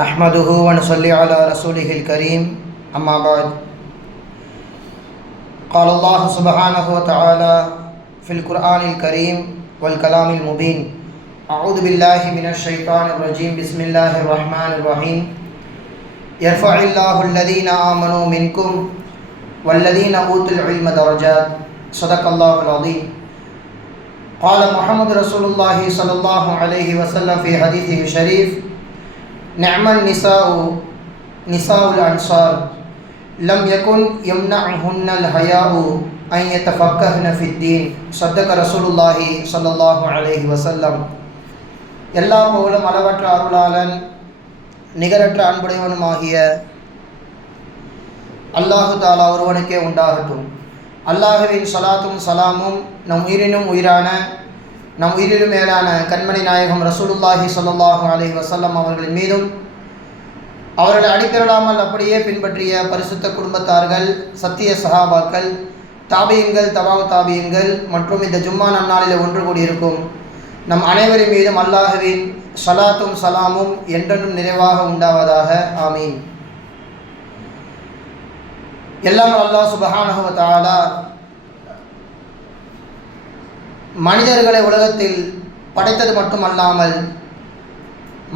نحمده ونصلي على رسوله الكريم أما بعد قال الله سبحانه وتعالى في القرآن الكريم والكلام المبين أعوذ بالله من الشيطان الرجيم بسم الله الرحمن الرحيم يرفع الله الذين آمنوا منكم والذين أوتوا العلم درجات صدق الله العظيم قال محمد رسول الله صلى الله عليه وسلم في حديثه الشريف نعم النساء نساء الأنصار لم يكن يمنعهن الحياء أن يتفقهن في الدين صدق رسول الله صلى الله عليه وسلم எல்லா புகழும் அளவற்ற அருளாளன் நிகரற்ற அன்புடையவனுமாகிய அல்லாஹு தாலா ஒருவனுக்கே உண்டாகட்டும். அல்லாஹுவின் சலாத்தும் சலாமும் நம் உயிரினும் உயிரான நம் உயிரிலும் மேலான கண்மணி நாயகம் ரசூலுல்லாஹி ஸல்லல்லாஹு அலைஹி வஸல்லம் அவர்களின் மீதும் அவர்களை அடிப்பிரலாமல் அப்படியே பின்பற்றிய பரிசுத்த குடும்பத்தார்கள், சத்திய சஹாபாக்கள், தாபியன்கள், தபாவு தாபியன்கள் மற்றும் இந்த ஜும்மா நன்னாளில் ஒன்று கூடியிருக்கும் நம் அனைவரின் மீதும் அல்லாஹுவின் சலாத்தும் சலாமும் என்றென்றும் நிறைவாக உண்டாவதாக. ஆமீன். எல்லாம் அல்லாஹ் சுப்ஹானஹு வ தஆலா மனிதர்களை உலகத்தில் படைத்தது மட்டுமல்லாமல்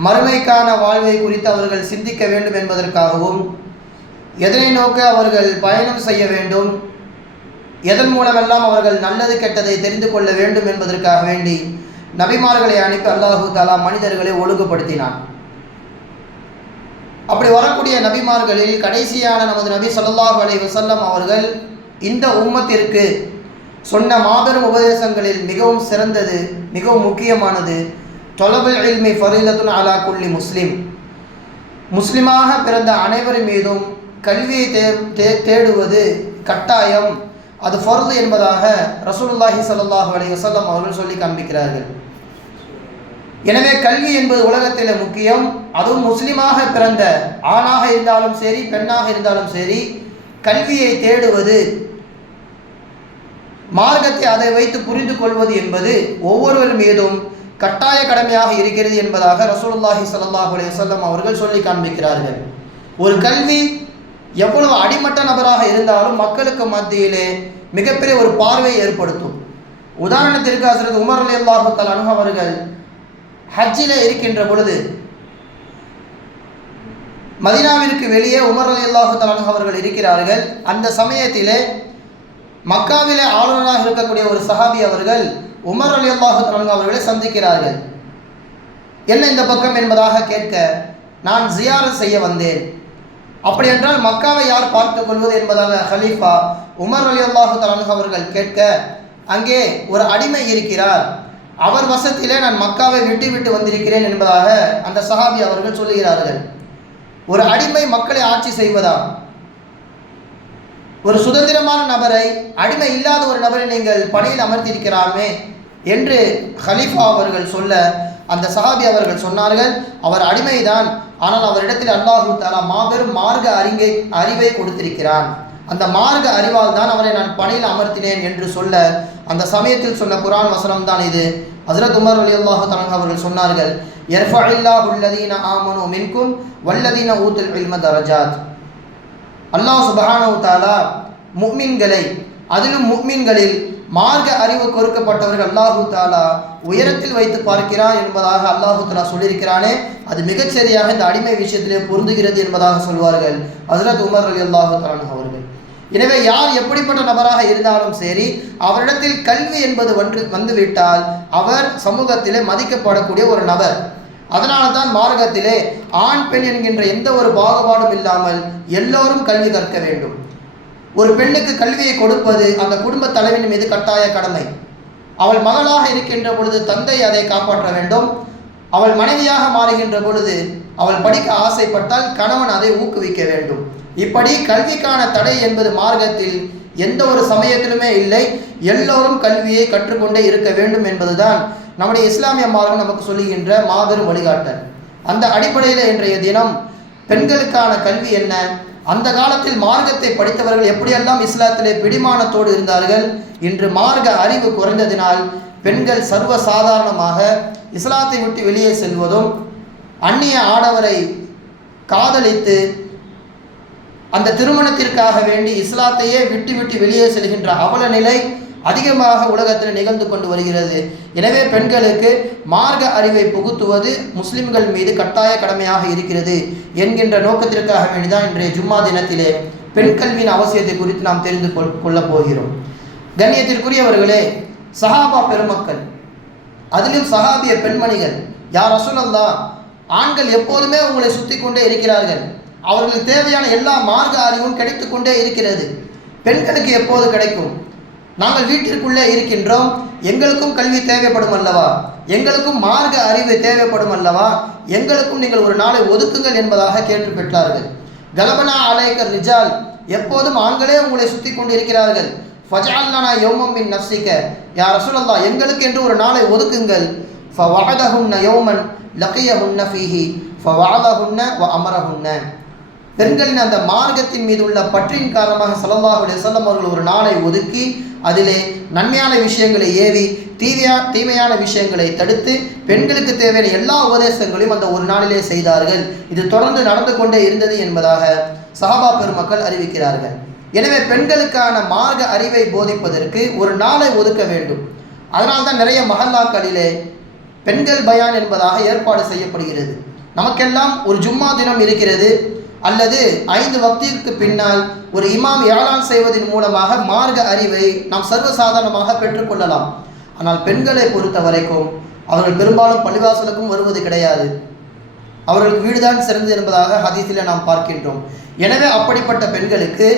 மறுமைக்கான வாழ்வை குறித்து அவர்கள் சிந்திக்க வேண்டும் என்பதற்காகவும், எதனை நோக்க அவர்கள் பயணம் செய்ய வேண்டும், எதன் மூலமெல்லாம் அவர்கள் நல்லது கெட்டதை தெரிந்து கொள்ள வேண்டும் என்பதற்காக வேண்டி நபிமார்களை அனுப்பி அல்லாஹு தஆலா மனிதர்களை ஒழுங்குபடுத்தினான். அப்படி வரக்கூடிய நபிமார்களில் கடைசியான நமது நபி ஸல்லல்லாஹு அலைஹி வஸல்லம் அவர்கள் இந்த உம்மத்திற்கு சொன்ன மாபெரும் உபதேசங்களில் மிகவும் சிறந்தது, மிகவும் முக்கியமானது தொலபுல் இல்மி ஃபரீலத்துன் அலா குல்லி முஸ்லிம், முஸ்லிமாக பிறந்த அனைவரின் மீதும் கல்வியை தேடுவது கட்டாயம், அது ஃபர்து என்பதாக ரசூலுல்லாஹி ஸல்லல்லாஹு அலைஹி வஸல்லம் அவர்கள் சொல்லி காண்பிக்கிறார்கள். எனவே கல்வி என்பது உலகத்தில் முக்கியம். அதுவும் முஸ்லிமாக பிறந்த ஆணாக இருந்தாலும் சரி, பெண்ணாக இருந்தாலும் சரி, கல்வியை தேடுவது, மார்க்கத்தை அதை வைத்து புரிந்து கொள்வது என்பது ஒவ்வொருவர் மீதும் கட்டாய கடமையாக இருக்கிறது என்பதாக ரசூலுல்லாஹி ஸல்லல்லாஹு அலைஹி வஸல்லம் அவர்கள் சொல்லி காண்பிக்கிறார்கள். ஒரு கல்வி எவ்வளவு அடிமட்ட நபராக இருந்தாலும் மக்களுக்கு மத்தியிலே மிகப்பெரிய ஒரு பார்வையை ஏற்படுத்தும். உதாரணத்திற்கு ஹஜ்ரத் உமர் ரலியல்லாஹு தஆலா அன்ஹு அவர்கள் ஹஜ்ஜிலே இருக்கின்ற பொழுது மதீனாவிற்கு வெளியே உமர் ரலியல்லாஹு தஆலா அன்ஹு அவர்கள் இருக்கிறார்கள். அந்த சமயத்திலே மக்காவிலே ஆளுநராக இருக்கக்கூடிய ஒரு சஹாபி அவர்கள் உமர் ரலியல்லாஹு தஆலா அன்ஹு அவர்களை சந்திக்கிறார்கள். என்ன இந்த பக்கம் என்பதாக கேட்க, நான் ஜியாரத் செய்ய வந்தேன். அப்படி என்றால் மக்காவை யார் பார்த்துக் கொள்வது என்பதாக ஹலீஃபா உமர் ரலியல்லாஹு தஆலா அன்ஹு அவர்கள் கேட்க, அங்கே ஒரு அடிமை இருக்கிறார், அவர் வசத்திலே நான் மக்காவை விட்டு வந்திருக்கிறேன் என்பதாக அந்த சஹாபி அவர்கள் சொல்லுகிறார்கள். ஒரு அடிமை மக்களை ஆட்சி செய்வதா? ஒரு சுதந்திரமான நபரை, அடிமை இல்லாத ஒரு நபரை நீங்கள் பணியில் அமர்த்தியிருக்கிறாமே என்று ஹலீஃபா அவர்கள் சொல்ல, அந்த சஹாபி அவர்கள் சொன்னார்கள், அவர் அடிமைதான், ஆனால் அவரிடத்தில் அல்லாஹு தஆலா மாபெரும் மார்க்க அறிவை கொடுத்திருக்கிறான், அந்த மார்க்க அறிவால் தான் அவரை நான் பணியில் அமர்த்தினேன் என்று சொல்ல, அந்த சமயத்தில் சொன்ன குர்ஆன் வசனம் தான் இது. ஹஜ்ரத் உமர் ரலியல்லாஹு தஆலா அவர்கள் சொன்னார்கள், யர்ஃபஇல்லாஹு அல்லதீன ஆமனு மின்கும் வல்லதீன ஊத்துல் இல்ம தரஜாத். அல்லாஹ் சுப்ஹானஹு தஆலா முஃமின்களை, அதிலும் முஃமின்களில் மார்க்க அறிவு கொடுக்கப்பட்டவர்கள் அல்லாஹு தஆலா உயரத்தில் வைத்து பார்க்கிறார் என்பதாக அல்லாஹு தஆலா சொல்லியிருக்கிறானே, அது மிகச்சரியாக இந்த அடிமை விஷயத்திலே பொருந்துகிறது என்பதாக சொல்வார்கள் ஹஜ்ரத் உமர் ரலியல்லாஹு தஆலா அவர்கள். எனவே யார் எப்படிப்பட்ட நபராக இருந்தாலும் சரி, அவரிடத்தில் கல்வி என்பது வந்துவிட்டால் அவர் சமூகத்திலே மதிக்கப்படக்கூடிய ஒரு நபர். அதனால தான் மார்க்கத்திலே ஆண் பெண் என்கின்ற எந்த ஒரு பாகுபாடும் இல்லாமல் எல்லோரும் கல்வி கற்க வேண்டும். ஒரு பெண்ணுக்கு கல்வியை கொடுப்பது அந்த குடும்ப தலைவின் மீது கட்டாய கடமை. அவள் மகளாக இருக்கின்ற பொழுது தந்தை அதை காப்பாற்ற வேண்டும். அவள் மனைவியாக மாறுகின்ற பொழுது அவள் படிக்க ஆசைப்பட்டால் கணவன் அதை ஊக்குவிக்க வேண்டும். இப்படி கல்விக்கான தடை என்பது மார்க்கத்தில் எந்த ஒரு சமயத்திலுமே இல்லை. எல்லோரும் கல்வியை கற்றுக்கொண்டே இருக்க வேண்டும் என்பதுதான் நம்முடைய இஸ்லாமிய மார்க்கம் நமக்கு சொல்லுகின்ற மாபெரும் வழிகாட்டல். அந்த அடிப்படையில் இன்றைய தினம் பெண்களுக்கான கல்வி என்ன, அந்த காலத்தில் மார்க்கத்தை படித்தவர்கள் எப்படியெல்லாம் இஸ்லாத்திலே பிடிமானத்தோடு இருந்தார்கள், இன்று மார்க்க அறிவு குறைந்ததினால் பெண்கள் சர்வ சாதாரணமாக இஸ்லாத்தை விட்டு வெளியே செல்வதும், அந்நிய ஆடவரை காதலித்து அந்த திருமணத்திற்காக வேண்டி இஸ்லாத்தையே விட்டு விட்டு வெளியே செல்கின்ற அவல நிலை அதிகமாக உலகத்தில் நிகழ்ந்து கொண்டு வருகிறது. எனவே பெண்களுக்கு மார்க்க அறிவை புகுத்துவது முஸ்லிம்கள் மீது கட்டாய கடமையாக இருக்கிறது என்கின்ற நோக்கத்திற்காக வேண்டிதான் இன்றைய ஜும்மா தினத்திலே பெண் கல்வியின் அவசியத்தை குறித்து நாம் தெரிந்து கொள்ளப் போகிறோம். கண்ணியத்திற்குரியவர்களே, சஹாபா பெருமக்கள், அதிலும் சஹாபிய பெண்மணிகள், யார் ரசூலல்லாஹ், ஆண்கள் எப்போதுமே உங்களை சுற்றி கொண்டே இருக்கிறார்கள், அவர்களுக்கு தேவையான எல்லா மார்க்க அறிவும் கிடைத்து கொண்டே இருக்கிறது. பெண்களுக்கு எப்போது கிடைக்கும்? நாங்கள் வீட்டிற்குள்ளே இருக்கின்றோம், எங்களுக்கும் கல்வி தேவைப்படும் அல்லவா, எங்களுக்கும் மார்க்க அறிவு தேவைப்படும் அல்லவா, எங்களுக்கும் நீங்கள் ஒரு நாளை ஒதுக்குங்கள் என்பதாக கேட்டு பெற்றார்கள். கலபனா அலைக்கர் ரிஜால், எப்போதும் ஆண்களே உங்களை சுற்றி கொண்டு இருக்கிறார்கள். ஃபஜஅல்னா யௌமம் மின் நஃப்ஸிக, யா ரசூலல்லாஹ், எங்களுக்கு என்று ஒரு நாளை ஒதுக்குங்கள். ஃபவஅதஹுன்ன யௌமன் லகியஹுன்ன ஃபீஹி ஃபவஅலஹுன்ன வஅமரஹுன்ன. பெண்களின் அந்த மார்க்கத்தின் மீது உள்ள பற்றின் காரணமாக ஸல்லல்லாஹு அலைஹி வஸல்லம் அவர்கள் ஒரு நாளை ஒதுக்கி அதிலே நன்மையான விஷயங்களை ஏவி தீமையான விஷயங்களை தடுத்து பெண்களுக்கு தேவையான எல்லா உபதேசங்களையும் அந்த ஒரு நாளிலே செய்தார்கள். இது தொடர்ந்து நடந்து கொண்டே இருந்தது என்பதாக சஹாபா பெருமக்கள் அறிவிக்கிறார்கள். எனவே பெண்களுக்கான மார்க்க அறிவை போதிப்பதற்கு ஒரு நாளை ஒதுக்க வேண்டும். அதனால்தான் நிறைய மஹல்லாக்களிலே பெண்கள் பயான் என்பதாக ஏற்பாடு செய்யப்படுகிறது. நமக்கெல்லாம் ஒரு ஜும்மா தினம் இருக்கிறது, அல்லது 5 வக்திற்கு பின்னால் ஒரு இமாம் ஏலான் செய்வதன் மூலமாக மார்க்க அறிவை நாம் சர்வசாதாரணமாக பெற்றுக்கொள்ளலாம். ஆனால் பெண்களை பொறுத்த வரைக்கும் அவர்கள் பெரும்பாலும் பள்ளிவாசலுக்கும் வருவது கிடையாது, அவர்களுக்கு வீடுதான் சிறந்தது என்பதாக ஹதீஸில் நாம் பார்க்கின்றோம். எனவே அப்படிப்பட்ட பெண்களுக்கு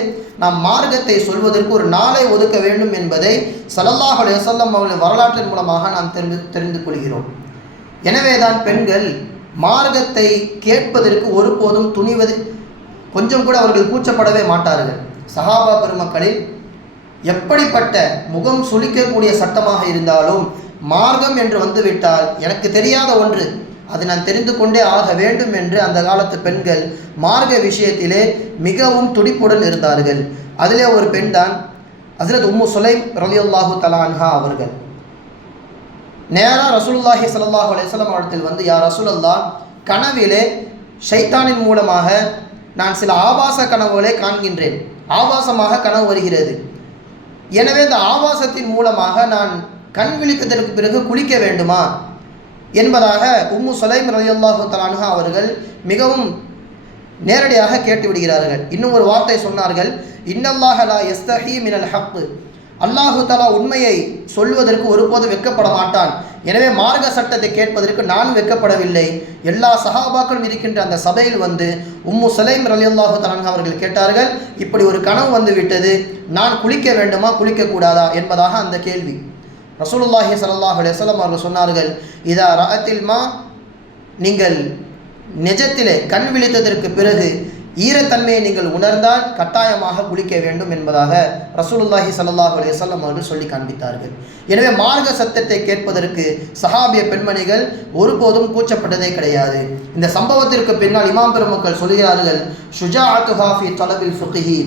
நாம் மார்க்கத்தை சொல்வதற்கு ஒரு நாளை ஒதுக்க வேண்டும் என்பதை ஸல்லல்லாஹு அலைஹி வஸல்லம் அவர்களின் வரலாற்றின் மூலமாக நாம் தெரிந்து கொள்கிறோம். எனவே தான் பெண்கள் மார்க்கத்தை கேட்பதற்கு ஒருபோதும் துணிவது கொஞ்சம் கூட அவர்கள் கூச்சப்படவே மாட்டார்கள். சஹாபா பெருமக்களில் எப்படிப்பட்ட முகம் சுளிக்கக்கூடிய சட்டமாக இருந்தாலும் மார்க்கம் என்று வந்துவிட்டால் எனக்கு தெரியாத ஒன்று, அது நான் தெரிந்து கொண்டே ஆக வேண்டும் என்று அந்த காலத்து பெண்கள் மார்க்க விஷயத்திலே மிகவும் துடிப்புடன் இருந்தார்கள். அதிலே ஒரு பெண் தான் ஹஸ்ரத் உம்மு சுலைம் ரலியல்லாஹு தஆலா அன்ஹா அவர்கள். நேராக ரசூலுல்லாஹி ஸல்லல்லாஹு அலைஹி வஸல்லம் அவர்கள் வந்து, யா ரசூலல்லாஹ், கனவிலே ஷைத்தானின் மூலமாக நான் சில ஆபாச கனவுகளை காண்கின்றேன், ஆபாசமாக கனவு வருகிறது. எனவே இந்த ஆபாசத்தின் மூலமாக நான் கண் விழிப்பதற்கு பிறகு குளிக்க வேண்டுமா என்பதாக உம்மு சுலைம் ரலியல்லாஹு தஆலா அன்ஹா அவர்கள் மிகவும் நேரடியாக கேட்டு விடுகிறார்கள். இன்னும் ஒரு வார்த்தை சொன்னார்கள், இன்னல்லாஹ லா யஸ்தஹி மினல் ஹக், அல்லாஹு தஆலா உண்மையை சொல்வதற்கு ஒருபோதும் வெட்கப்பட மாட்டான். எனவே மார்க்க சட்டத்தை கேட்பதற்கு நான் வெட்கப்படவில்லை. எல்லா சஹாபாக்களும் இருக்கின்ற அந்த சபையில் வந்து உம்மு சுலைம் ரலியல்லாஹு தஆலா அன்ஹா அவர்கள் கேட்டார்கள், இப்படி ஒரு கனவு வந்து விட்டது, நான் குளிக்க வேண்டுமா குளிக்கக்கூடாதா என்பதாக அந்த கேள்வி. ரசூலுல்லாஹி ஸல்லல்லாஹு அலைஹி வஸல்லம் அவர்கள் சொன்னார்கள், இதா ரஅத்தில் மா, நீங்கள் நிஜத்திலே கண் விழித்ததற்கு பிறகு ஈரத்தன்மையை நீங்கள் உணர்ந்தால் கட்டாயமாக குளிக்க வேண்டும் என்பதாக ரசூலுல்லாஹி ஸல்லல்லாஹு அலைஹி வஸல்லம் அவர்கள் சொல்லி காண்பித்தார்கள். எனவே மார்க்க சத்தத்தை கேட்பதற்கு சஹாபிய பெண்மணிகள் ஒருபோதும் கூச்சப்பட்டதே கிடையாது. இந்த சம்பவத்திற்கு பின்னால் இமாம் பெருமக்கள் சொல்கிறார்கள், ஷுஜாஅத்துஹா ஃபீ தலபில் ஃபிக்ஹி,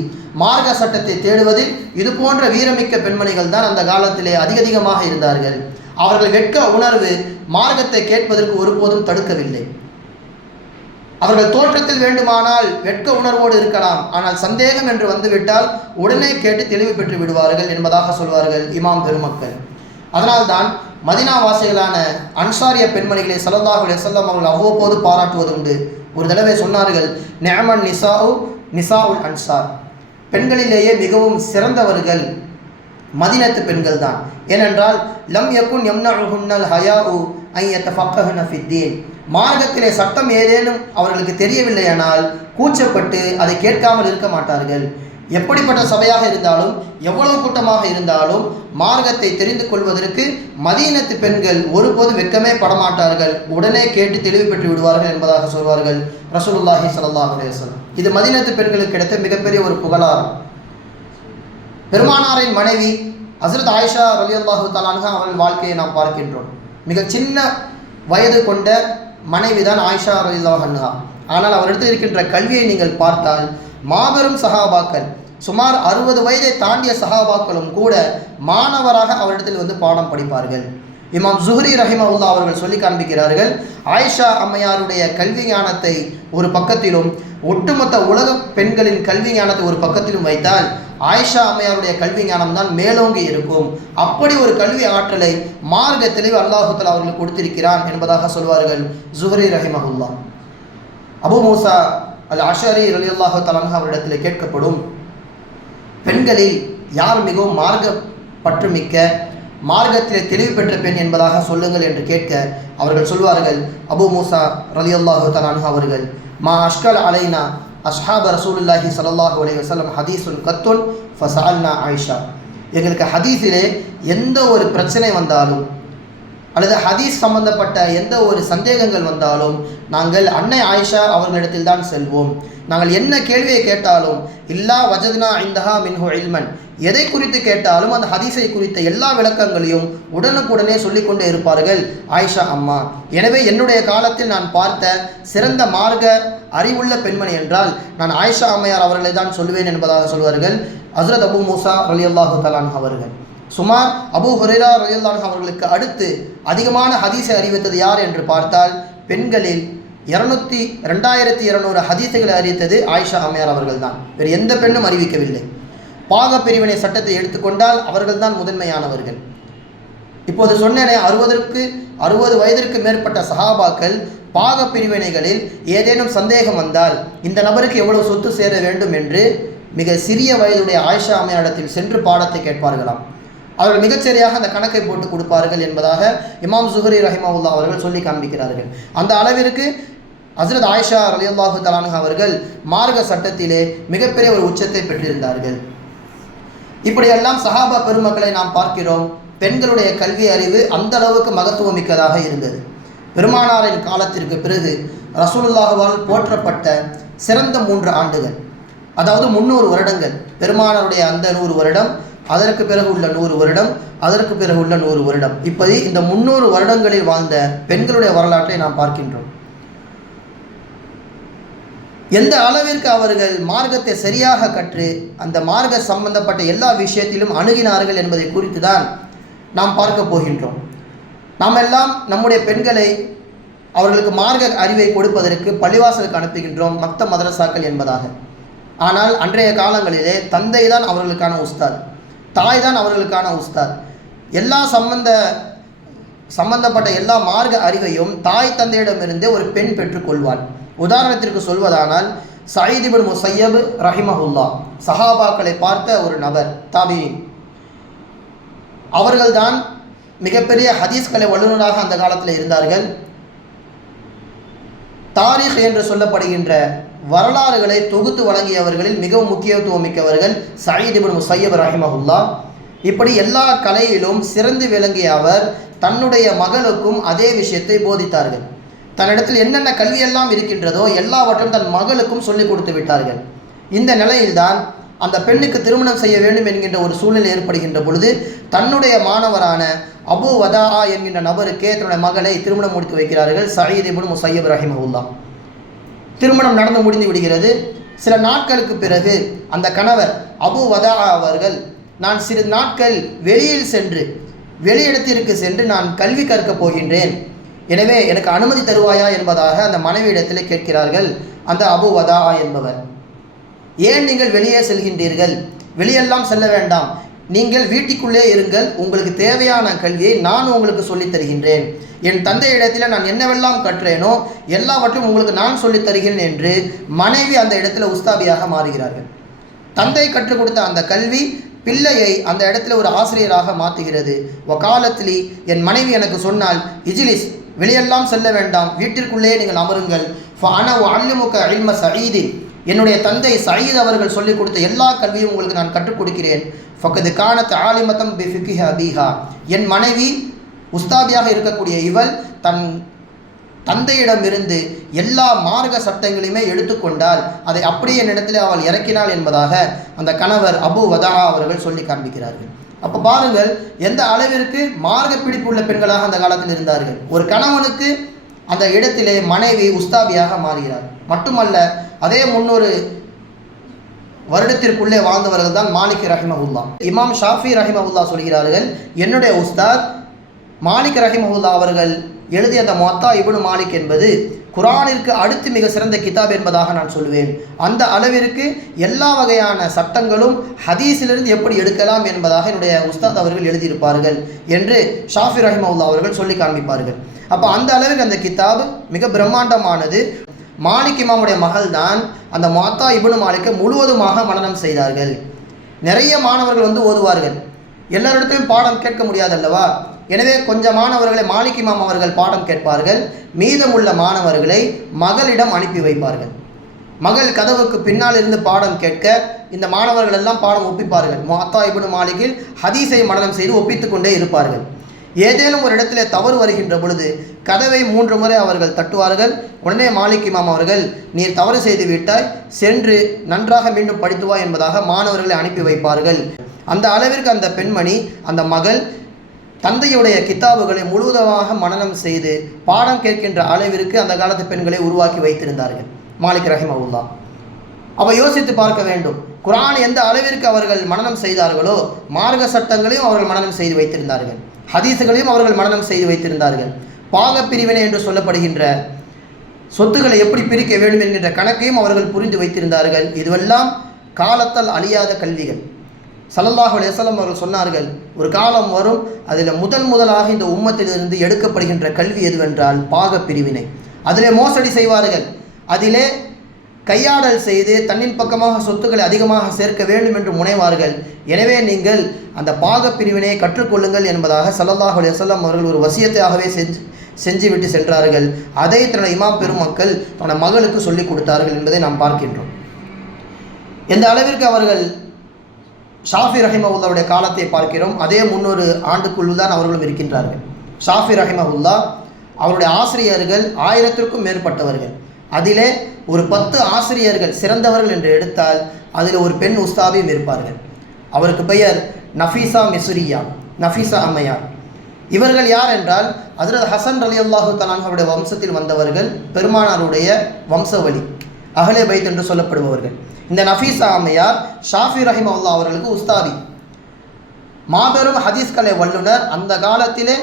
மார்க்க சட்டத்தை தேடுவதில் இது போன்ற வீரமிக்க பெண்மணிகள் தான் அந்த காலத்திலே அதிகமாக இருந்தார்கள். அவர்கள் வெட்க உணர்வு மார்க்கத்தை கேட்பதற்கு ஒருபோதும் தடுக்கவில்லை. அவர்கள் தோற்றத்தில் வேண்டுமானால் வெட்க உணர்வோடு இருக்கலாம், ஆனால் சந்தேகம் என்று வந்துவிட்டால் உடனே கேட்டு தெளிவு பெற்று விடுவார்கள் என்பதாக சொல்வார்கள் இமாம் பெருமக்கள். அதனால்தான் மதினா வாசிகளான அன்சாரிய பெண்மணிகளை ஸல்லல்லாஹு அலைஹி வஸல்லம் அவர்கள் அவ்வப்போது பாராட்டுவது உண்டு. ஒரு தடவை சொன்னார்கள், நிஅமன் நிசாஉல் அன்சார், பெண்களிலேயே மிகவும் சிறந்தவர்கள் மதினத்து பெண்கள் தான். ஏனென்றால் லம் யகுன் யம்னஉஹுன்னல் ஹயாஉ அன் யதஃபக்கஹன ஃபித்தீன், மார்க்கத்திலே சட்டம் ஏதேனும் அவர்களுக்கு தெரியவில்லையானால் கூச்சப்பட்டு அதை கேட்காமல் இருக்க மாட்டார்கள். எப்படிப்பட்ட சபையாக இருந்தாலும் எவ்வளவு கூட்டமாக இருந்தாலும் மார்க்கத்தை தெரிந்து கொள்வதற்கு மதீனத்து பெண்கள் ஒருபோது வெட்கமே படமாட்டார்கள், உடனே கேட்டு தெளிவு பெற்று விடுவார்கள் என்பதாக சொல்வார்கள் ரசூலுல்லாஹி ஸல்லல்லாஹு அலைஹி வஸல்லம். இது மதீனத்து பெண்களுக்கு கிடைத்த மிகப்பெரிய ஒரு புகழாரம். பெருமானாரின் மனைவி ஹஸ்ரத் ஆயிஷா ரலியல்லாஹு தஆலா அன்ஹா அவர்கள் வாழ்க்கையை நாம் பார்க்கின்றோம். மிக சின்ன வயது கொண்ட மனைவிதான் ஆயிஷா ரலியல்லாஹு அன்ஹா. ஆனால் அவரிடத்தில் இருக்கின்ற கல்வியை நீங்கள் பார்த்தால் மாபெரும் சஹாபாக்கள், சுமார் 60 வயதை தாண்டிய சஹாபாக்களும் கூட மாணவராக அவரிடத்தில் வந்து பாடம் படிப்பார்கள். இமாம் ஜுஹ்ரி ரஹிமஹுல்லா அவர்கள் சொல்லி காண்பிக்கிறார்கள், ஆயிஷா அம்மையாருடைய கல்வி ஞானத்தை ஒரு பக்கத்திலும் ஒட்டுமொத்த உலக பெண்களின் கல்வி ஞானத்தை ஒரு பக்கத்திலும் வைத்தால் ஆயிஷா அம்மையாருடைய கல்வி ஞானம் தான் மேலோங்கி இருக்கும். அப்படி ஒரு கல்வி ஆற்றலை மார்க்க தெளிவு அல்லாஹு தஆலா அவர்களுக்கு கொடுத்திருக்கிறான் என்பதாக சொல்வார்கள் ஜுஹ்ரி ரஹிமஹுல்லா. அபு மூசா அல் அஷரி ரலியல்லாஹு தஆலா அவரிடத்தில் கேட்கப்படும், பெண்களில் யார் மிகவும் மார்க்க பற்றுமிக்க மார்க்கத்திலே தெளிவு பெற்ற பெண் என்பதாக சொல்லுங்கள் என்று கேட்க அவர்கள் சொல்வார்கள், அபு மூசா ரலியல்லாஹு தஆலா அவர்கள், மா அஷ்கல் அலைனா அஸ்ஹாப ரசூலுல்லாஹி ஸல்லல்லாஹு அலைஹி வஸல்லம் ஹதீஸுன் கத்துன் ஃபஸஅல்னா ஆயிஷா. எங்களுக்கு ஹதீஸிலே எந்த ஒரு பிரச்சனை வந்தாலும் அல்லது ஹதீஸ் சம்பந்தப்பட்ட எந்த ஒரு சந்தேகங்கள் வந்தாலும் நாங்கள் அன்னை ஆயிஷா அவர்களிடத்தில் தான் செல்வோம். நாங்கள் என்ன கேள்வியை கேட்டாலும் இல்லா வஜத்னா இந்தஹா மின்ஹு இல்மன், எதை குறித்து கேட்டாலும் அந்த ஹதீஸை குறித்த எல்லா விளக்கங்களையும் உடனுக்குடனே சொல்லிக்கொண்டே இருப்பார்கள் ஆயிஷா அம்மா. எனவே என்னுடைய காலத்தில் நான் பார்த்த சிறந்த மார்க்க அறிவுள்ள பெண்மணி என்றால் நான் ஆயிஷா அம்மையார் அவர்களை தான் சொல்வேன் என்பதாக சொல்வார்கள் ஹஸ்ரத் அபு மூசா ரலியல்லாஹு தஆலா அவர்கள். சுமார் அபு ஹுரைரா ரலியல்லாஹு அவர்களுக்கு அடுத்து அதிகமான ஹதீஸை அறிவித்தது யார் என்று பார்த்தால் பெண்களில் 2200 ஹதீஸுகளை அறிவித்தது ஆயிஷா அம்மையார் அவர்கள் தான். வேறு எந்த பெண்ணும் அறிவிக்கவில்லை. பாக பிரிவினை சட்டத்தை எடுத்துக்கொண்டால் அவர்கள் தான் முதன்மையானவர்கள். இப்போது சொன்னேனே 60 வயதிற்கு மேற்பட்ட சஹாபாக்கள் பாக பிரிவினைகளில் ஏதேனும் சந்தேகம் வந்தால் இந்த நபருக்கு எவ்வளவு சொத்து சேர வேண்டும் என்று மிக சிறிய வயதுடைய ஆயிஷா அம்மையாரிடத்தில் சென்று பாடத்தை கேட்பார்களாம். அவர்கள் மிகச்சரியாக அந்த கணக்கை போட்டு கொடுப்பார்கள் என்பதாக இமாம் ஜுஹ்ரி ரஹிமஹுல்லா அவர்கள் சொல்லி காண்பிக்கிறார்கள். அந்த அளவிற்கு ஹஸ்ரத் ஆயிஷா ரலியல்லாஹு தஆலா அவர்கள் மார்க்க சட்டத்திலே மிகப்பெரிய ஒரு உச்சத்தை பெற்றிருந்தார்கள். இப்படியெல்லாம் சஹாபா பெருமக்களை நாம் பார்க்கிறோம். பெண்களுடைய கல்வி அறிவு அந்த அளவுக்கு மகத்துவமிக்கதாக இருந்தது. பெருமானாரின் காலத்திற்கு பிறகு ரசூலுல்லாஹ்வால் போற்றப்பட்ட சிறந்த 3 ஆண்டுகள், அதாவது 300 வருடங்கள், பெருமானாருடைய அந்த 100 வருடம், அதற்கு பிறகு உள்ள 100 வருடம், அதற்கு பிறகு உள்ள 100 வருடம், இப்படி இந்த 300 வருடங்களில் வாழ்ந்த பெண்களுடைய வரலாற்றை நாம் பார்க்கின்றோம். எந்த அளவிற்கு அவர்கள் மார்க்கத்தை சரியாக கற்று அந்த மார்க்க சம்பந்தப்பட்ட எல்லா விஷயத்திலும் அணுகினார்கள் என்பதை குறித்து தான் நாம் பார்க்க போகின்றோம். நாம் எல்லாம் நம்முடைய பெண்களை அவர்களுக்கு மார்க்க அறிவை கொடுப்பதற்கு பள்ளிவாசலுக்கு அனுப்புகின்றோம், மக்த மதரசாக்கள் என்பதாக. ஆனால் அன்றைய காலங்களிலே தந்தை தான் அவர்களுக்கான உஸ்தாத், தாய் தான் அவர்களுக்கான உஸ்தாத். எல்லா சம்பந்தப்பட்ட எல்லா மார்க்க அறிவையும் தாய் தந்தையிடமிருந்தே ஒரு பெண் பெற்றுக்கொள்வாள். உதாரணத்திற்கு சொல்வதானால் சயீத் இப்னு முஸையப் ரஹிமஹுல்லா சஹாபாக்களை பார்த்த ஒரு நபர், தாபீன். அவர்கள்தான் மிகப்பெரிய ஹதீஸ் கலை வல்லுநராக அந்த காலத்தில் இருந்தார்கள். தாரீக் என்று சொல்லப்படுகின்ற வரலாறுகளை தொகுத்து வழங்கியவர்களில் மிகவும் முக்கியத்துவம் மிக்கவர்கள் சயீத் இப்னு முஸையப் ரஹிமஹுல்லா. இப்படி எல்லா கலையிலும் சிறந்து விளங்கிய அவர் தன்னுடைய மகளுக்கும் அதே விஷயத்தை போதித்தார்கள். தன்னிடத்தில் என்னென்ன கல்வியெல்லாம் இருக்கின்றதோ எல்லாவற்றையும் தன் மகளுக்கும் சொல்லிக் கொடுத்து விட்டார்கள். இந்த நிலையில்தான் அந்த பெண்ணுக்கு திருமணம் செய்ய வேண்டும் என்கின்ற ஒரு சூழ்நிலை ஏற்படுகின்ற பொழுது தன்னுடைய மாணவரான அபு வதா என்கின்ற நபருக்கே தன்னுடைய மகளை திருமணம் முடித்து வைக்கிறார்கள் சயீத் இப்னு முஸையப் ரஹிமஹுல்லா. திருமணம் நடந்து முடிந்து விடுகிறது. சில நாட்களுக்கு பிறகு அந்த கணவர் அபு வதா அவர்கள், நான் சிறிது நாட்கள் வெளியிடத்திற்கு சென்று நான் கல்வி கற்கப் போகின்றேன், எனவே எனக்கு அனுமதி தருவாயா என்பதாக அந்த மனைவியிடத்தில் கேட்கிறார்கள். அந்த அபு வதா என்பவர், ஏன் நீங்கள் வெளியே செல்கின்றீர்கள்? வெளியெல்லாம் செல்ல வேண்டாம், நீங்கள் வீட்டுக்குள்ளே இருங்கள், உங்களுக்கு தேவையான கல்வியை நான் உங்களுக்கு சொல்லித் தருகின்றேன். என் தந்தையிடத்தில் நான் என்னவெல்லாம் கற்றேனோ எல்லாவற்றையும் உங்களுக்கு நான் சொல்லித் தருகிறேன் என்று மனைவி அந்த இடத்துல உஸ்தாபியாக மாறுகிறார்கள். தந்தை கற்றுக் கொடுத்த அந்த கல்வி பிள்ளையை அந்த இடத்துல ஒரு ஆசிரியராக மாற்றுகிறது. வகாலத்திலி, என் மனைவி எனக்கு சொன்னால், இஜிலிஸ், வெளியெல்லாம் செல்ல வேண்டாம், வீட்டிற்குள்ளே நீங்கள் அமருங்கள். ஃபஅன உஅல்லிமுக இல்ம சயீதின், என்னுடைய தந்தை சயீத் அவர்கள் சொல்லிக் கொடுத்த எல்லா கல்வியும் உங்களுக்கு நான் கற்றுக் கொடுக்கிறேன். ஃபக்கது கானத் ஆலிமதம் பிஃபிக்ஹி அபீஹா, என் மனைவி உஸ்தாபியாக இருக்கக்கூடிய இவள் தன் தந்தையிடமிருந்து எல்லா மார்க்க சட்டங்களையுமே எடுத்துக்கொண்டால் அதை அப்படியே என்னிடத்தில் அவள் இறக்கினாள் என்பதாக அந்த கணவர் அபு வதா அவர்கள் சொல்லி காண்பிக்கிறார்கள். அப்போ பாருங்கள் எந்த அளவிற்கு மார்க்க பிடிப்புள்ள பெண்களாக அந்த காலத்தில் இருந்தார்கள். ஒரு கணவனுக்கு அந்த இடத்திலே மனைவி உஸ்தாபியாக மாறுகிறார். மட்டுமல்ல, அதே 300 வருடத்திற்குள்ளே வாழ்ந்தவர்கள் தான் மாலிக் ரஹிமஹுல்லா. இமாம் ஷாஃபி ரஹிமஹுல்லா சொல்கிறார்கள், என்னுடைய உஸ்தாத் மாலிக் ரஹிமஹுல்லா அவர்கள் எழுதிய அந்த முவத்தா இப்னு மாலிக் என்பது குர்ஆனிற்கு அடுத்து மிக சிறந்த கிதாப் என்பதாக நான் சொல்வேன். அந்த அளவிற்கு எல்லா வகையான சட்டங்களும் ஹதீஸிலிருந்து எப்படி எடுக்கலாம் என்பதாக என்னுடைய உஸ்தாத் அவர்கள் எழுதியிருப்பார்கள் என்று ஷாஃபி ரஹிமஹுல்லா அவர்கள் சொல்லி காண்பிப்பார்கள். அப்போ அந்த அளவுக்கு அந்த கிதாப் மிக பிரம்மாண்டமானது. மாலிக் இமாமுடைய மகள் தான் அந்த முவத்தா இப்னு மாலிக்கை முழுவதுமாக மனனம் செய்தார்கள். நிறைய மாணவர்கள் ஓதுவார்கள், எல்லாரிடத்திலும் பாடம் கேட்க முடியாதல்லவா. எனவே கொஞ்சம் மாணவர்களை மாலிக் இமாம் அவர்கள் பாடம் கேட்பார்கள், மீதமுள்ள மாணவர்களை மகளிடம் அனுப்பி வைப்பார்கள். மகள் கதவுக்கு பின்னால் இருந்து பாடம் கேட்க இந்த மாணவர்கள் எல்லாம் பாடம் ஒப்பிப்பார்கள். முவத்தா இப்னு மாலிக்கில் ஹதீஸை மனனம் செய்து ஒப்பித்து கொண்டே இருப்பார்கள். ஏதேனும் ஒரு இடத்திலே தவறு வருகின்ற பொழுது கதவை 3 முறை அவர்கள் தட்டுவார்கள். உடனே மாலிக் இமாம் அவர்கள், நீர் தவறு செய்து விட்டாய், சென்று நன்றாக மீண்டும் படித்து வா என்பதாக மாணவர்களை அனுப்பி வைப்பார்கள். அந்த அளவிற்கு அந்த பெண்மணி, அந்த மகள் தந்தையுடைய கிதாபுகளை முழுவதுமாக மனனம் செய்து பாடம் கேட்கின்ற அளவிற்கு அந்த காலத்து பெண்களை உருவாக்கி வைத்திருந்தார்கள் மாலிக் ரஹிமஹுல்லா. அவ யோசித்து பார்க்க வேண்டும், குர்ஆன் எந்த அளவிற்கு அவர்கள் மனனம் செய்தார்களோ மார்க்க சட்டங்களையும் அவர்கள் மனனம் செய்து வைத்திருந்தார்கள், ஹதீஸுகளையும் அவர்கள் மனனம் செய்து வைத்திருந்தார்கள். பாக பிரிவினை என்று சொல்லப்படுகின்ற சொத்துக்களை எப்படி பிரிக்க வேண்டும் என்கின்ற கணக்கையும் அவர்கள் புரிந்து வைத்திருந்தார்கள். இதுவெல்லாம் காலத்தால் அழியாத கல்விகள். ஸல்லல்லாஹு அலைஹி வஸல்லம் அவர்கள் சொன்னார்கள், ஒரு காலம் வரும், அதில் முதலாக இந்த உம்மத்திலிருந்து எடுக்கப்படுகின்ற கல்வி எதுவென்றால் பாக பிரிவினை. அதிலே மோசடி செய்வார்கள், அதிலே கையாடல் செய்து தன்னின் பக்கமாக சொத்துக்களை அதிகமாக சேர்க்க வேண்டும் என்று முனைவார்கள். எனவே நீங்கள் அந்த பாக பிரிவினையை கற்றுக்கொள்ளுங்கள் என்பதாக ஸல்லல்லாஹு அலைஹி வஸல்லம் அவர்கள் ஒரு வசியத்தையாகவே செஞ்சுவிட்டு சென்றார்கள். அதை தன்னுடைய இமாம் பெருமக்கள் தன்னுடைய மகளுக்கு சொல்லிக் கொடுத்தார்கள் என்பதை நாம் பார்க்கின்றோம். எந்த அளவிற்கு அவர்கள் ஷாஃபி ரஹிமஹுல்லாவுடைய காலத்தை பார்க்கிறோம், அதே 300 ஆண்டுக்குள் தான் அவர்களும் இருக்கின்றார்கள். ஷாஃபி ரஹிமஹுல்லா அவருடைய ஆசிரியர்கள் 1000க்கும் மேற்பட்டவர்கள். அதிலே ஒரு 10 ஆசிரியர்கள் சிறந்தவர்கள் என்று எடுத்தால் அதில் ஒரு பெண் உஸ்தாபியும் இருப்பார்கள். அவருக்கு பெயர் நஃபீசா மிஸ்ரியா, நஃபீசா அம்மையார். இவர்கள் யார் என்றால் ஹஜ்ரத் ஹசன் ரலியல்லாஹு தஆலா அவருடைய வம்சத்தில் வந்தவர்கள், பெருமானாருடைய வம்சவழி, அஹ்லே பைத் என்று சொல்லப்படுபவர்கள். இந்த நஃபீசா அம்மையார் ஷாஃபி ரஹிமஹுல்லா அவர்களுக்கு உஸ்தாதி, மாபெரும் ஹதீஸ் கலை வல்லுனர். அந்த காலத்திலே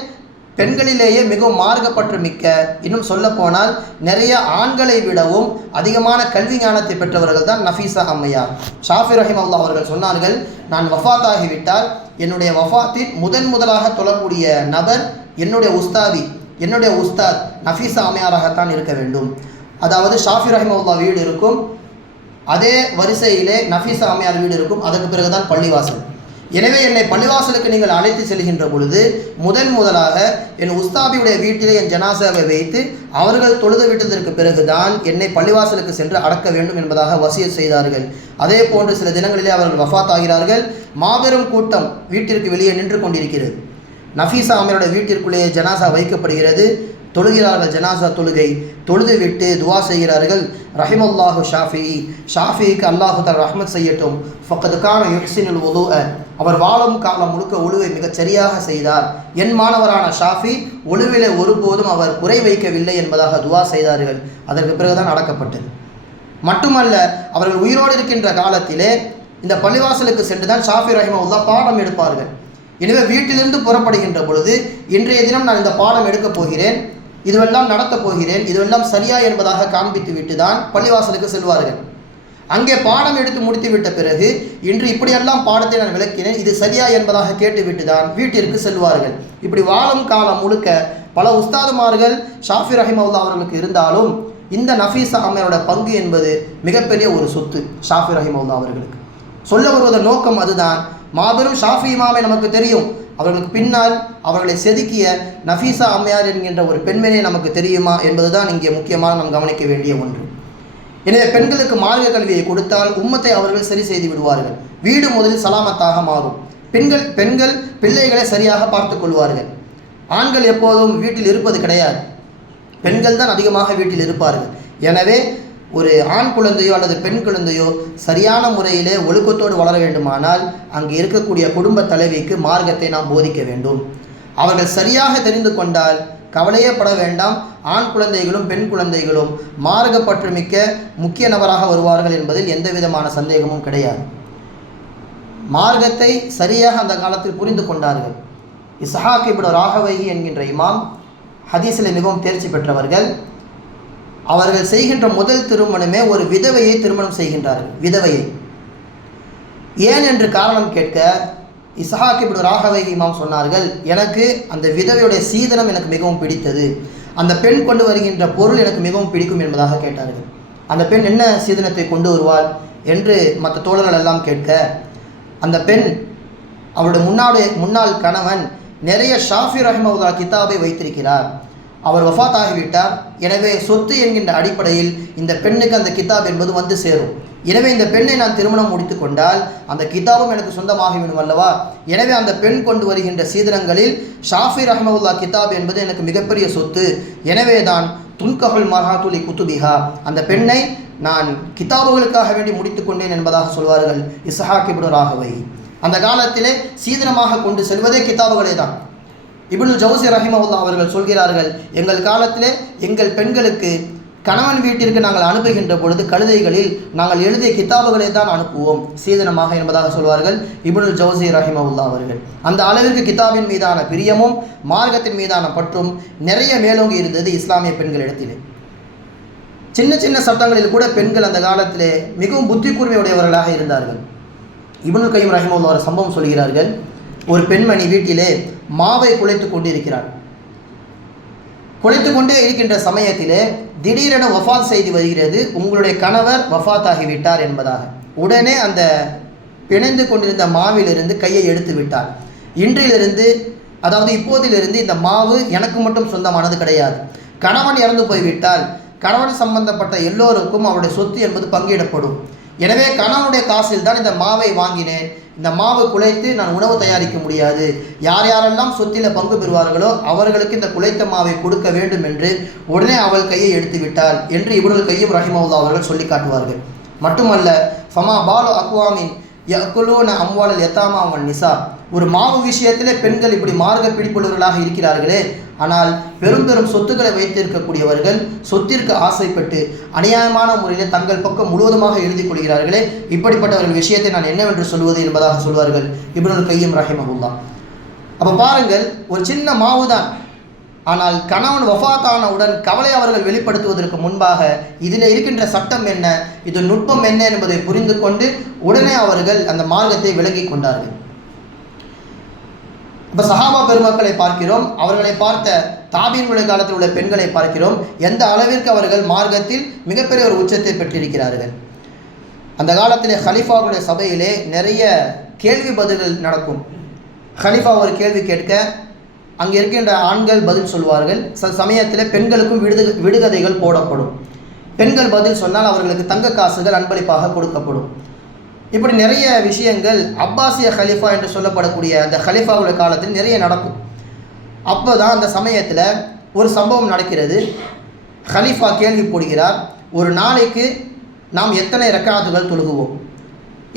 பெண்களிலேயே மிகவும் மார்க்கப்பற்று மிக்க, இன்னும் சொல்ல போனால் நிறைய ஆண்களை விடவும் அதிகமான கல்வி ஞானத்தை பெற்றவர்கள் தான் நஃபீசா அம்மையார். ஷாஃபி ரஹிமஹுல்லா அவர்கள் சொன்னார்கள், நான் வஃபாத் ஆகிவிட்டால் என்னுடைய வஃபாத்தின் முதலாக தொழக்கூடிய நபர் என்னுடைய உஸ்தாத் நஃபீசா அம்மையாராகத்தான் இருக்க வேண்டும். அதாவது ஷாஃபி ரஹிமஹுல்லா வீடு இருக்கும், அதே வரிசையிலே நஃபீசா அம்மையார் வீடு இருக்கும், அதற்கு பிறகுதான் பள்ளிவாசல். எனவே என்னை பள்ளிவாசலுக்கு நீங்கள் அழைத்து செல்கின்ற பொழுது முதலாக என் உஸ்தாபியுடைய வீட்டிலே என் ஜனாசாவை வைத்து அவர்கள் தொழுது விட்டதற்கு பிறகுதான் என்னை பள்ளிவாசலுக்கு சென்று அடக்க வேண்டும் என்பதாக வசியத் செய்தார்கள். அதே போன்று சில தினங்களிலே அவர்கள் வஃபாத் ஆகிறார்கள். மாபெரும் கூட்டம் வீட்டிற்கு வெளியே நின்று கொண்டிருக்கிறது. நஃபீசா அம்மையாருடைய வீட்டிற்குள்ளேயே ஜனாசா வைக்கப்படுகிறது. தொழுகிறார்கள், ஜனாசா தொழுகை தொழுது விட்டு துவா செய்கிறார்கள். ரஹிமல்லாஹு ஷாஃபிக்கு அல்லாஹு தஆலா ரஹ்மத் செய்யட்டும், ஃபக்கத் கான யுஹ்சினுல் வுதுஅ, அவர் வாழும் காலம் முழுக்க ஒழுவை மிகச் சரியாக செய்தார். என் மாணவரான ஷாஃபி ஒழுவிலே ஒருபோதும் அவர் குறை வைக்கவில்லை என்பதாக துவா செய்தார்கள். அதற்கு பிறகுதான் அடக்கப்பட்டது. மட்டுமல்ல, அவர்கள் உயிரோடு இருக்கின்ற காலத்திலே இந்த பள்ளிவாசலுக்கு சென்று தான் ஷாஃபி ரஹிமஹுல்லா பாடம் எடுப்பார்கள். எனவே வீட்டிலிருந்து புறப்படுகின்ற பொழுது இன்றைய தினம் நான் இந்த பாடம் எடுக்கப் போகிறேன், இதுவெல்லாம் நடத்தப் போகிறேன், இதுவெல்லாம் சரியா என்பதாக காண்பித்து விட்டு தான் பள்ளிவாசலுக்கு செல்வார்கள். அங்கே பாடம் எடுத்து முடித்து விட்ட பிறகு இன்று இப்படியெல்லாம் பாடத்தை நான் விளக்கினேன், இது சரியா என்பதாக கேட்டுவிட்டு தான் வீட்டிற்கு செல்வார்கள். இப்படி வாழும் காலம் முழுக்க பல உஸ்தாதுமார்கள் ஷாஃபி ரஹிமஹுல்லா அவர்களுக்கு இருந்தாலும் இந்த நஃபீசா அம்மையாரோட பங்கு என்பது மிகப்பெரிய ஒரு சொத்து ஷாஃபி ரஹிமஹுல்லா அவர்களுக்கு. சொல்ல வருவதன் நோக்கம் அதுதான். மாபெரும் ஷாஃபி இமாமை நமக்கு தெரியும், அவர்களுக்கு பின்னால் அவர்களை செதுக்கிய நஃபீசா அம்மையார் என்கின்ற ஒரு பெண்மணியை நமக்கு தெரியுமா என்பதுதான் இங்கே முக்கியமாக நாம் கவனிக்க வேண்டிய ஒன்று. எனவே பெண்களுக்கு மார்க்க கல்வியை கொடுத்தால் உம்மத்தை அவர்கள் சரி செய்து விடுவார்கள். வீடு முதலில் சலாமத்தாக மாறும். பெண்கள் பிள்ளைகளை சரியாக பார்த்து கொள்வார்கள். ஆண்கள் எப்போதும் வீட்டில் இருப்பது கிடையாது, பெண்கள் தான் அதிகமாக வீட்டில் இருப்பார்கள். எனவே ஒரு ஆண் குழந்தையோ அல்லது பெண் குழந்தையோ சரியான முறையிலே ஒழுக்கத்தோடு வளர வேண்டுமானால் அங்கே இருக்கக்கூடிய குடும்ப தலைவிக்கு மார்க்கத்தை நாம் போதிக்க வேண்டும். அவர்கள் சரியாக தெரிந்து கொண்டால் கவலையே பட வேண்டாம், ஆண் குழந்தைகளும் பெண் குழந்தைகளும் மார்க்கப்பற்று மிக்க முக்கிய நபராக வருவார்கள் என்பதில் எந்த விதமான சந்தேகமும் கிடையாது. மார்க்கத்தை சரியாக அந்த காலத்தில் புரிந்து கொண்டார்கள். இஸ்ஹாக் இப்னு ராகவைஹி என்கின்ற இமாம் ஹதீஸில் மிகவும் தேர்ச்சி பெற்றவர்கள். அவர்கள் செய்கின்ற முதல் திருமணமே ஒரு விதவையை திருமணம் செய்கின்றார்கள். விதவையை ஏன் என்று காரணம் கேட்க இஸ்ஹாக் இப்னு ராகவைஹி இமாம் சொன்னார்கள், எனக்கு அந்த விதவையுடைய சீதனம் எனக்கு மிகவும் பிடித்தது, அந்த பெண் கொண்டு வருகின்ற பொருள் எனக்கு மிகவும் பிடிக்கும் என்பதாக கேட்டார்கள். அந்த பெண் என்ன சீதனத்தை கொண்டு வருவாள் என்று மற்ற தோழர்கள் எல்லாம் கேட்க, அந்த பெண் அவருடைய முன்னாள் கணவன் நிறைய ஷாஃபி ரஹ்மத்துல்லாஹி கிதாபை வைத்திருக்கிறார், அவர் வஃபாத் ஆகிவிட்டார், எனவே சொத்து என்கின்ற அடிப்படையில் இந்த பெண்ணுக்கு அந்த கிதாப் என்பது வந்து சேரும், எனவே இந்த பெண்ணை நான் திருமணம் முடித்து கொண்டால் அந்த கிதாபும் எனக்கு சொந்தமாகிவிடும் அல்லவா, எனவே அந்த பெண் கொண்டு வருகின்ற சீதனங்களில் ஷாஃபி ரஹ்மத்துல்லாஹி கிதாப் என்பது எனக்கு மிகப்பெரிய சொத்து, எனவே தான் துன்கஹுல் மர்ஹாத்துலி குத்துபிஹா, அந்த பெண்ணை நான் கிதாபுகளுக்காக வேண்டி முடித்து கொண்டேன் என்பதாக சொல்வார்கள் இஸ்ஹாக் இப்னு ராகவைஹி. அந்த காலத்திலே சீதனமாக கொண்டு செல்வதே கிதாபுகளே தான். இப்னுல் ஜௌசி ரஹிமஹுல்லாஹ் அவர்கள் சொல்கிறார்கள், எங்கள் காலத்திலே எங்கள் பெண்களுக்கு கணவன் வீட்டிற்கு நாங்கள் அனுப்புகின்ற பொழுது கழுதைகளில் நாங்கள் எழுதிய கிதாபுகளை தான் அனுப்புவோம் சீதனமாக என்பதாக சொல்வார்கள் இப்னுல் ஜௌசி ரஹிமஹுல்லாஹ் அவர்கள். அந்த அளவிற்கு கிதாபின் மீதான பிரியமும் மார்க்கத்தின் மீதான பற்றும் நிறைய மேலோங்கி இருந்தது இஸ்லாமிய பெண்களிடத்திலே. சின்ன சின்ன சட்டங்களில் கூட பெண்கள் அந்த காலத்திலே மிகவும் புத்தி கூர்மையுடையவர்களாக இருந்தார்கள். இப்னுல் கையிம் ரஹிமஹுல்லாஹ் ஒரு சம்பவம் சொல்கிறார்கள், ஒரு பெண்மணி வீட்டிலே மாவை குழைத்து கொண்டு இருக்கிறார். குழைத்து கொண்டே இருக்கின்ற சமயத்திலே திடீரென வஃபாத் செய்தி வருகிறது, உங்களுடைய கணவர் வஃபாத் ஆகிவிட்டார் என்பதாக. உடனே அந்த பிணைந்து கொண்டிருந்த மாவிலிருந்து கையை எடுத்து விட்டார். இன்றிலிருந்து, அதாவது இப்போதிலிருந்து இந்த மாவு எனக்கு மட்டும் சொந்தமானது கிடையாது, கணவன் இறந்து போய்விட்டால் கணவன் சம்பந்தப்பட்ட எல்லோருக்கும் அவருடைய சொத்து என்பது பங்கிடப்படும், எனவே கணவனுடைய காசில் தான் இந்த மாவை வாங்கினேன், இந்த மாவு குழைத்து நான் உணவு தயாரிக்க முடியாது, யார் யாரெல்லாம் சொத்தில் பங்கு பெறுவார்களோ அவர்களுக்கு இந்த குழைத்த மாவை கொடுக்க வேண்டும் என்று உடனே அவள் கையை எடுத்து விட்டாள் என்று இப்னுல் கையிம் ரஹிமஹுல்லாஹ் அவர்கள் சொல்லி காட்டுவார்கள். மட்டுமல்ல, ஃபமா பாலு அக்வாமின் யக்குலூன அம்வாலல் யதாமா வன் நிசா, ஒரு மாவு விஷயத்திலே பெண்கள் இப்படி மார்க்க பிடிப்புள்ளவர்களாக இருக்கிறார்களே, ஆனால் பெரும் பெரும் சொத்துக்களை வைத்திருக்கக்கூடியவர்கள் சொத்திற்கு ஆசைப்பட்டு அநியாயமான முறையில் தங்கள் பக்கம் முழுவதுமாக எழுதி கொள்கிறார்களே, இப்படிப்பட்டவர்கள் விஷயத்தை நான் என்னவென்று சொல்வது என்பதாக சொல்வார்கள் இப்னுல் கையிம் ரஹிமஹுல்லாஹ். அப்போ பாருங்கள், ஒரு சின்ன மாவு தான், ஆனால் கணவன் வஃபாத்தானவுடன் கவலை அவர்கள் வெளிப்படுத்துவதற்கு முன்பாக இதில் இருக்கின்ற சட்டம் என்ன, இது நுட்பம் என்ன என்பதை புரிந்து கொண்டு உடனே அவர்கள் அந்த மார்க்கத்தை விளங்கி கொண்டார்கள். இப்போ சஹாபா பெருமக்களை பார்க்கிறோம், அவர்களை பார்த்த தாபீன்களுடைய காலத்தில் உள்ள பெண்களை பார்க்கிறோம், எந்த அளவிற்கு அவர்கள் மார்க்கத்தில் மிகப்பெரிய ஒரு உச்சத்தை பெற்றிருக்கிறார்கள். அந்த காலத்திலே ஹலீஃபாவுடைய சபையிலே நிறைய கேள்வி பதில்கள் நடக்கும். ஹலீஃபா ஒரு கேள்வி கேட்க அங்கே இருக்கின்ற ஆண்கள் பதில் சொல்வார்கள், சில சமயத்தில் பெண்களுக்கும் விடுகதைகள் போடப்படும், பெண்கள் பதில் சொன்னால் அவர்களுக்கு தங்க காசுகள் அன்பளிப்பாக கொடுக்கப்படும். இப்படி நிறைய விஷயங்கள் அப்பாசிய ஹலீஃபா என்று சொல்லப்படக்கூடிய அந்த ஹலீஃபாவுடைய காலத்தில் நிறைய நடக்கும். அப்போ தான் அந்த சமயத்தில் ஒரு சம்பவம் நடக்கிறது. ஹலீஃபா கேள்வி போடுகிறார், ஒரு நாளைக்கு நாம் எத்தனை ரக்காத்துகள் தொழுகுவோம்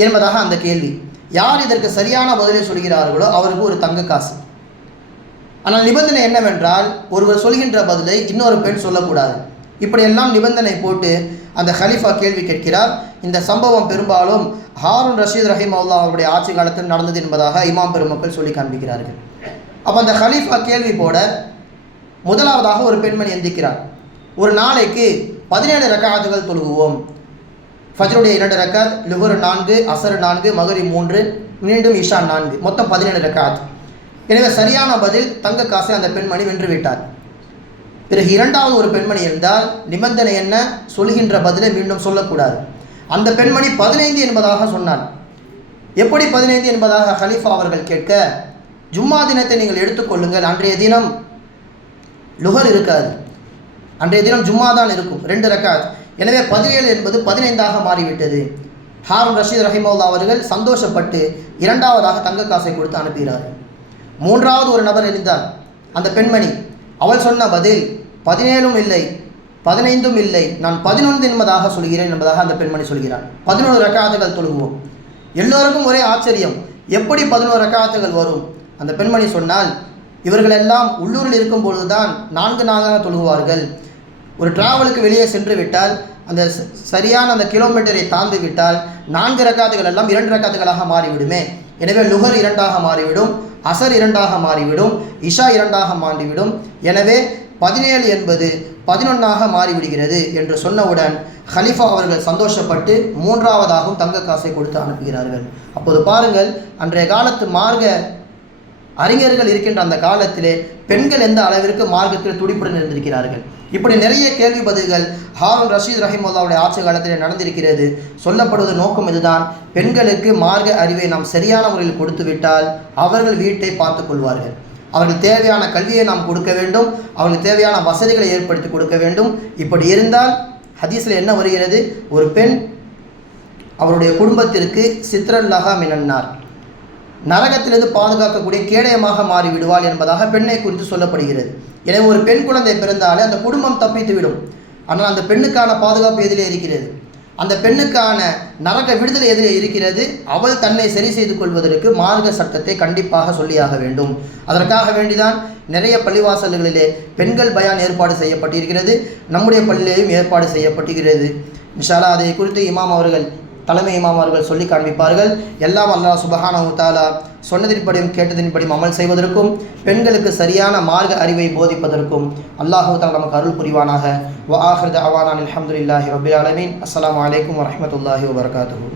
என்பதாக அந்த கேள்வி. யார் இதற்கு சரியான பதிலை சொல்கிறார்களோ அவருக்கு ஒரு தங்க காசு. ஆனால் நிபந்தனை என்னவென்றால், ஒருவர் சொல்கின்ற பதிலை இன்னொரு பெண் சொல்லக்கூடாது. இப்படியெல்லாம் நிபந்தனை போட்டு அந்த ஹலீஃபா கேள்வி கேட்கிறார். இந்த சம்பவம் பெரும்பாலும் ஹாரூன் ரஷீத் ரஹிமஹுல்லாஹ் அவருடைய ஆட்சி காலத்தில் நடந்தது என்பதாக இமாம் பெருமக்கள் சொல்லி காண்பிக்கிறார்கள். அப்போ அந்த ஹலீஃபா கேள்வி போட முதலாவதாக ஒரு பெண்மணி எந்திக்கிறார், ஒரு நாளைக்கு 17 ரக்காத்துகள் தொழுகுவோம், ஃபஜ்ருடைய 2 ரக்காத், லுஹர் 4, அசர் 4, மகரிப் 3, மீண்டும் இஷா 4, மொத்தம் 17 ரக்காத். எனவே சரியான பதில் தங்க காசை அந்த பெண்மணி வென்று விட்டார். பிறகு இரண்டாவது ஒரு பெண்மணி இருந்தால் நிபந்தனை என்ன, சொல்கின்ற பதிலை மீண்டும் சொல்லக்கூடாது. அந்த பெண்மணி 15 என்பதாக சொன்னார். எப்படி 15 என்பதாக ஹலீஃபா அவர்கள் கேட்க, ஜும்மா தினத்தை நீங்கள் எடுத்துக்கொள்ளுங்கள், அன்றைய தினம் லுஹர் இருக்காது, அன்றைய தினம் ஜும்மா தான் இருக்கும், 2 ரக்காத், எனவே 17 என்பது 15ஆக மாறிவிட்டது. ஹாரூன் ரஷீத் ரஹிமஹுல்லாஹ் அவர்கள் சந்தோஷப்பட்டு இரண்டாவதாக தங்க காசை கொடுத்து அனுப்புகிறார்கள். மூன்றாவது ஒரு நபர் இருந்தார், அந்த பெண்மணி, அவள் சொன்ன பதில் 17ம் இல்லை 15ம் இல்லை, நான் 11 என்பதாக சொல்கிறேன் என்பதாக அந்த பெண்மணி சொல்கிறார். 11 ரக்காத்துகள் தொழுகுவோம். எல்லோருக்கும் ஒரே ஆச்சரியம், எப்படி 11 ரக்காத்துகள் வரும்? அந்த பெண்மணி சொன்னால், இவர்களெல்லாம் உள்ளூரில் இருக்கும் பொழுது தான் 4 நாளாக தொழுகுவார்கள், ஒரு டிராவலுக்கு வெளியே சென்று விட்டால் அந்த சரியான அந்த கிலோமீட்டரை தாண்டி விட்டால் 4 ரக்காத்துகள் எல்லாம் 2 ரக்காத்துகளாக மாறிவிடுமே, எனவே லுஹர் 2ஆக மாறிவிடும், அசர் 2ஆக மாறிவிடும், இஷா 2ஆக மாறிவிடும். எனவே 17 என்பது 11ஆக மாறிவிடுகிறது என்று சொன்னவுடன் ஹலிஃபா அவர்கள் சந்தோஷப்பட்டு 3ஆவதாகவும் தங்க காசை கொடுத்து அனுப்புகிறார்கள். அப்போது பாருங்கள், அன்றைய காலத்து மார்க்க அறிஞர்கள் இருக்கின்ற அந்த காலத்திலே பெண்கள் எந்த அளவிற்கு மார்க்கத்தில் துடிப்புடன் இருந்திருக்கிறார்கள். இப்படி நிறைய கேள்வி பதில்கள் ஹாரூன் ரஷீத் ரஹிமுல்லாவுடைய ஆட்சி காலத்திலே நடந்திருக்கிறது. சொல்லப்படுவது நோக்கம் இதுதான், பெண்களுக்கு மார்க்க அறிவை நாம் சரியான முறையில் கொடுத்து விட்டால் அவர்கள் வீட்டை பார்த்து கொள்வார்கள். அவர்கள் தேவையான கல்வியை நாம் கொடுக்க வேண்டும், அவர்களுக்கு தேவையான வசதிகளை ஏற்படுத்தி கொடுக்க வேண்டும். இப்படி இருந்தால் ஹதீஸில் என்ன வருகிறது, ஒரு பெண் அவருடைய குடும்பத்திற்கு சித்ரல்லஹா மினன்னார், நரகத்திலிருந்து பாதுகாக்கக்கூடிய கேடயமாக மாறிவிடுவாள் என்பதாக பெண்ணை குறித்து சொல்லப்படுகிறது. எனவே ஒரு பெண் குழந்தை பிறந்தாலே அந்த குடும்பம் தப்பித்து விடும். ஆனால் அந்த பெண்ணுக்கான பாதுகாப்பு எதிலே இருக்கிறது, அந்த பெண்ணுக்கான நரக விடுதலை எதிலே இருக்கிறது. அவள் தன்னை சரி செய்து கொள்வதற்கு மார்க்க சட்டத்தை கண்டிப்பாக சொல்லியாக வேண்டும். அதற்காக வேண்டிதான் நிறைய பள்ளிவாசல்களிலே பெண்கள் பயான் ஏற்பாடு செய்யப்பட்டிருக்கிறது. நம்முடைய பள்ளியிலேயும் ஏற்பாடு செய்யப்பட்டிருக்கிறது. இன்ஷா அல்லாஹ் அதை குறித்து இமாம் அவர்கள், தலைமை இமாம் அவர்கள் சொல்லி காண்பிப்பார்கள். எல்லாம் அல்லாஹ் சுப்ஹானஹு தஆலா சொன்னதின்படியும் கேட்டதின்படியும் அமல் செய்வதற்கும் பெண்களுக்கு சரியான மார்க்க அறிவை போதிப்பதற்கும் அல்லாஹ் தஆலா நமக்கு அருள் புரிவானாக. வ ஆஹிரு தஅவானா அல்ஹம்துலில்லாஹி ரப்பில் ஆலமீன். அஸ்ஸலாமு அலைக்கும் வரஹ்மத்துல்லாஹி வபரகாத்துஹு.